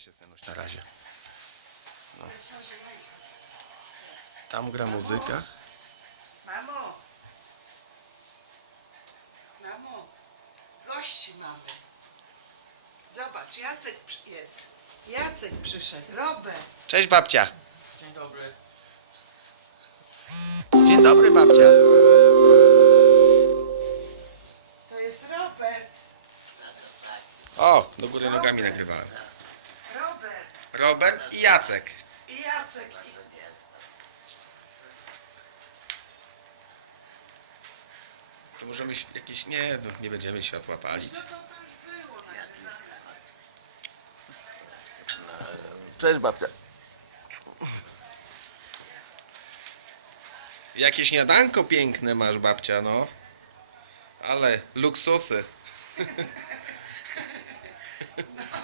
się synuś na razie. No. Tam gra muzyka. Mamo! Mamo! Gości mamy. Zobacz, Jacek przy- jest. Jacek przyszedł. Robert. Cześć babcia. Dzień dobry. Dzień dobry babcia. To jest Robert. O, do góry nogami nagrywałem. Robert. Robert i Jacek. I Jacek. I... To możemy jakieś... Nie, to nie będziemy światła palić. No to, to już było nagrywane. Cześć babcia. Jakie śniadanko piękne masz babcia, no. Ale luksusy.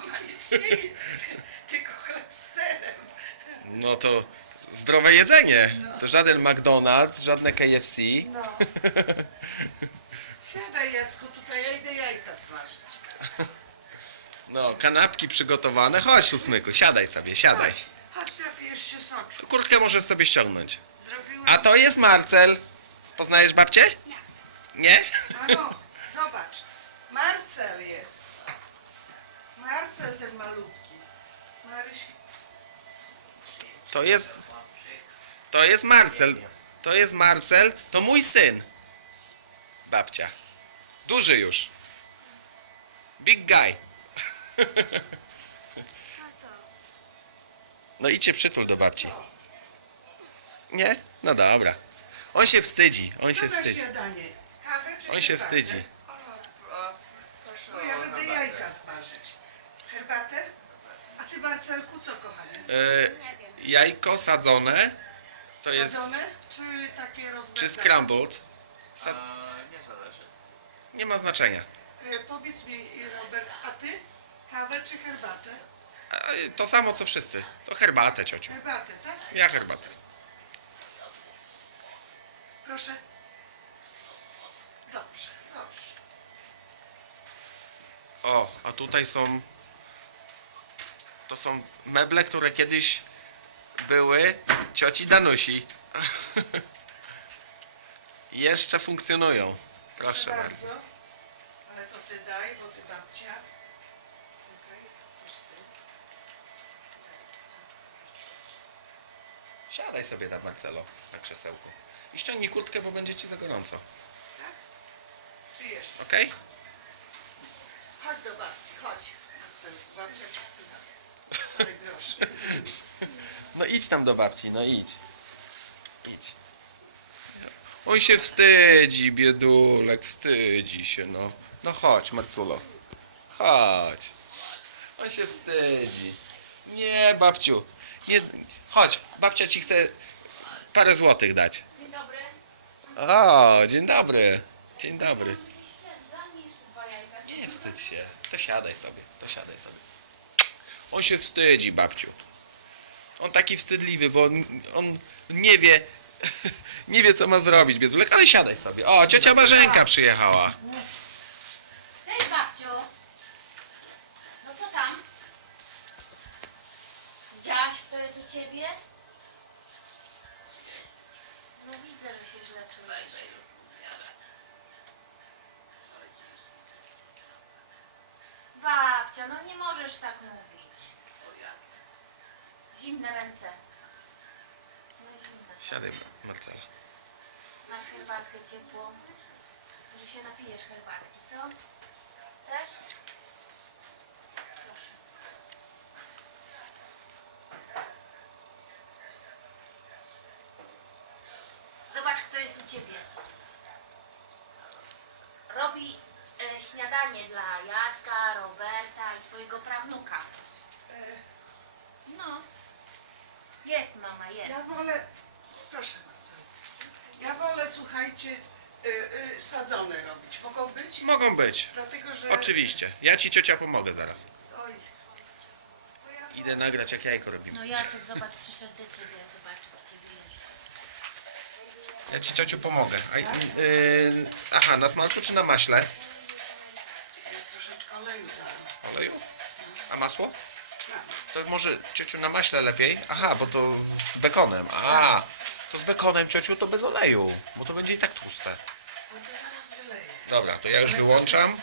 Nic nie tylko chleb z serem. No to zdrowe jedzenie. To żaden McDonald's, żadne KFC. No. Siadaj Jacku, tutaj ja idę jajka smażyć. No, kanapki przygotowane. Chodź tu smyku, siadaj sobie, siadaj. Chodź, chodź napijesz się soczu. Kurtkę możesz sobie ściągnąć. Zrobiłem... A to jest Marcel. Poznajesz babcię? Nie. Nie? Mamo, zobacz. Marcel jest. Marcel ten malutki. Maryś... To jest... To jest Marcel. To jest Marcel. To mój syn. Babcia. Duży już. Big guy. A co? No idźcie przytul do babci. Nie? No dobra. On się wstydzi. On Co się na wstydzi. śniadanie? Kawę czy On się herbatę? wstydzi. Bo ja będę jajka smażyć. Herbatę? A ty Marcelku co kochany? E, Nie wiem. jajko sadzone. To jest... Sadzone czy takie rozbędzone? Czy scrambled? Sad... nie zależy. Nie ma znaczenia. E, powiedz mi Robert, a ty kawę czy herbatę? E, To samo co wszyscy. To herbatę, ciociu. Herbatę, tak? Ja herbatę. Proszę. Dobrze, dobrze. O, a tutaj są. To są meble, które kiedyś były cioci Danusi. Jeszcze funkcjonują. Proszę bardzo. Ale to ty daj, bo ty babcia. Okej, tu z tym. Siadaj sobie tam, Marcelo, na krzesełku. I ściągnij kurtkę, bo będzie ci za gorąco. Tak? Czy jeszcze? Ok? Chodź do babci, chodź. Marcelku, babcia ci chce dać. No idź tam do babci, no idź. Idź. On się wstydzi, biedulek, wstydzi się, no. No chodź, Marculo. Chodź. On się wstydzi. Nie, babciu. Nie, chodź, babcia ci chce parę złotych dać. Dzień dobry. O, dzień dobry. Dzień dobry. Dla mnie jeszcze dwa jajka. Nie wstydź się. To siadaj sobie, to siadaj sobie. On się wstydzi, babciu. On taki wstydliwy, bo on, nie wie, nie wie co ma zrobić, biedulek, ale siadaj sobie. O, ciocia Marzenka przyjechała. Cześć babciu. No co tam? Widziałaś kto jest u ciebie? No widzę, że się źle czujesz. Babcia, no nie możesz tak mówić. Zimne ręce. No zimne. Siadaj, Marcela. Masz herbatkę ciepłą? Może się napijesz herbatki, co? Chcesz? Proszę. Zobacz, kto jest u ciebie. Robi e, śniadanie dla Jacka, Roberta i twojego prawnuka. E, No. Jest mama, jest. ja wolę... Proszę Marcel. Ja wolę, słuchajcie, y, y, sadzone robić. Mogą być? Mogą być. Dlatego, że... Oczywiście. Ja ci ciocia pomogę zaraz. Oj. Bo ja Idę nagrać jak jajko robimy. No Jacek, zobacz, przyszedł do ciebie zobaczyć ciebie jeszcze. Ja ci ciociu pomogę. A, yy, aha, na smalcu czy na maśle? Oleju. Oleju? A masło? To może ciociu na maśle lepiej? Aha, bo to z bekonem. A, to z bekonem ciociu to bez oleju, bo to będzie i tak tłuste. Bo to zaraz wyleję. Dobra, to ja już wyłączam.